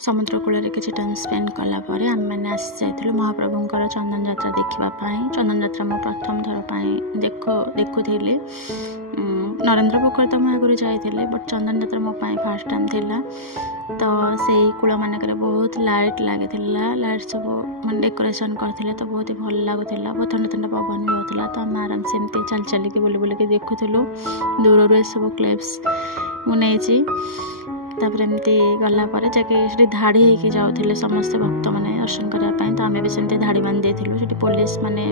समुद्र कूल किसी time spend कलापर आम मैंने आसी जाइलु महाप्रभुंर चंदन यात्रा देखापी। चंदन यात्रा मो प्रथम थर देखुली। नरेंद्र पोखर तो मुझे आगुरी जाइए बट चंदन यात्रा मो फास्ट टाइम थिला। तो से कूल मानक बहुत लाइट लगी लाइट सब मैं डेकोरेशन करते तो बहुत ही भल लगुला। बहुत ठंडा ठंडा पवन भी होता। तो आम आराम से एमती चल चलिक बुली बुलिक देखुलु। दूर ये सब क्लिप्स मुझे तापर एमती गलापर जाकि धाड़ी होगी जाऊे समस्त भक्त मैंने दर्शन करने। तो आम भी सेमती धाड़ी बांध देलु। से पुलिस माने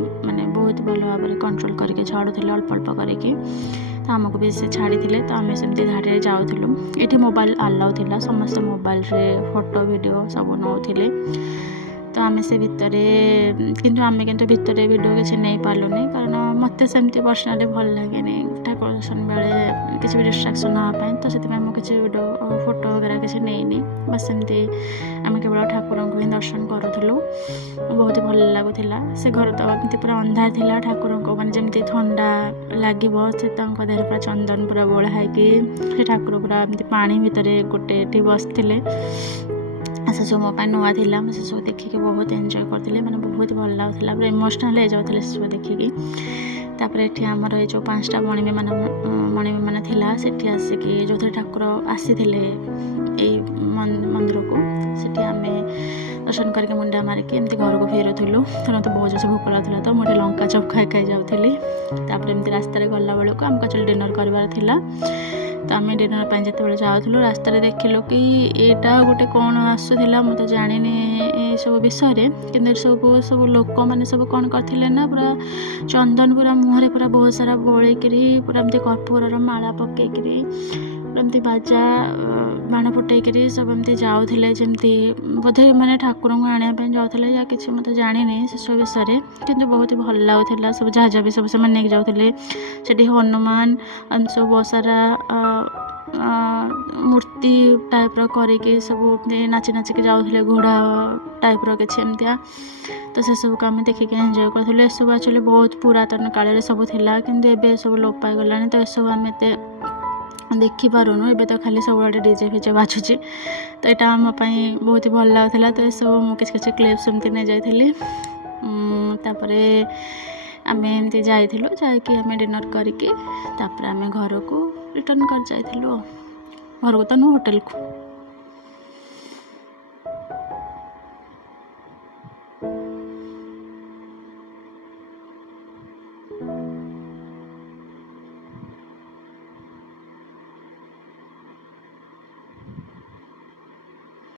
बहुत भल भाव में कंट्रोल करके छाड़ुले अल्प अल्प करके। तो आमको भी से छाड़ी थे। तो आम सेमती धाड़ी जाऊँ। ये मोबाइल आलाउ था समस्त मोबाइल रे फोटो वीडियो सब नौले। तो आम से भितर किंतु आम किंतु भितर वीडियो किसी नहीं पार्लुनि कारण मत सेमती पर्सनाली भल लगे ठाकुर दर्शन बेले किसी भी डिस्ट्राक्शन नापी। तो से किसी वीडियो फोटो वगैरह किसी नहीं बस सेमती आम केवल ठाकुर को ही दर्शन करूँ। बहुत ही भल लगुला। से घर तो एमती पूरा अंधार था। ठाकुर को मैंने जमी ठंडा लगे से देह पूरा चंदन पूरा बोला ठाकुर पूरा एमती पानी भितर गोटे बसते। से सब मो नुआ था। से सब देखिए बहुत एंजॉय करते मैंने बहुत भल लगुला। पूरा इमोशनाल हो जाते सब देखिकी। तापर ये आमर ये जो 5टा मणिमी मैंने थिला सेठी आसिकी जो थे ठाकुर आसी मंदिर को सेठी आम दर्शन करके मुंडा मारिकी एमती घर को फेरुलु। तो बहुत जोर से भोक लगुला। तो मुझे लंका चप खाई खाई जाऊँगी। तापर एमती रास्तार गला बेलू आमको एक्चुअली डिनर करार। तो आम डिनर पर जो जाऊँ रास्त देखिलु कि यहाँ गोटे कौन आसूला मुझे जानी सब विषय कि सब लोक मैंने सब कौन करते ना पूरा चंदन पूरा मुहर पूरा बहुत सारा बोलिकी पूरा एमती कर्पूर माला पकईकरी एमती बाजा बाण फुटेकरी सब एमती जाऊे जमती बोधे मैंने ठाकुर को आने जाऊे या कि मत जानी से सब विषय कि बहुत ही भल लगुला। सब जहाँ जहाँ भी सब से नहीं जाऊे से हनुमान सब बहुत सारा मूर्ति टाइप कर सब नाची नाचिक जाऊे घोड़ा टाइप किसी एमतिया। तो से सब आम देखिए एंजॉय करूँ। ये सब एक्चुअली बहुत पुरातन काल सब थिला किंतु एबे सब लोप पाईगला। तो ये सब आम एत देखी पारुनु। एबे तो खाली सब आड़े डीजे फिजे बाजुची। तो यहाँ आम बहुत ही भल लगुला। तो ये सब मुझे किसी क्लिप्स एमती नहीं जाइली। तापर आम एमती जाइलु जाकि आम डिनर करके आम घर को रिटर्न कर जाइलु। घर को तो नु होटेल को।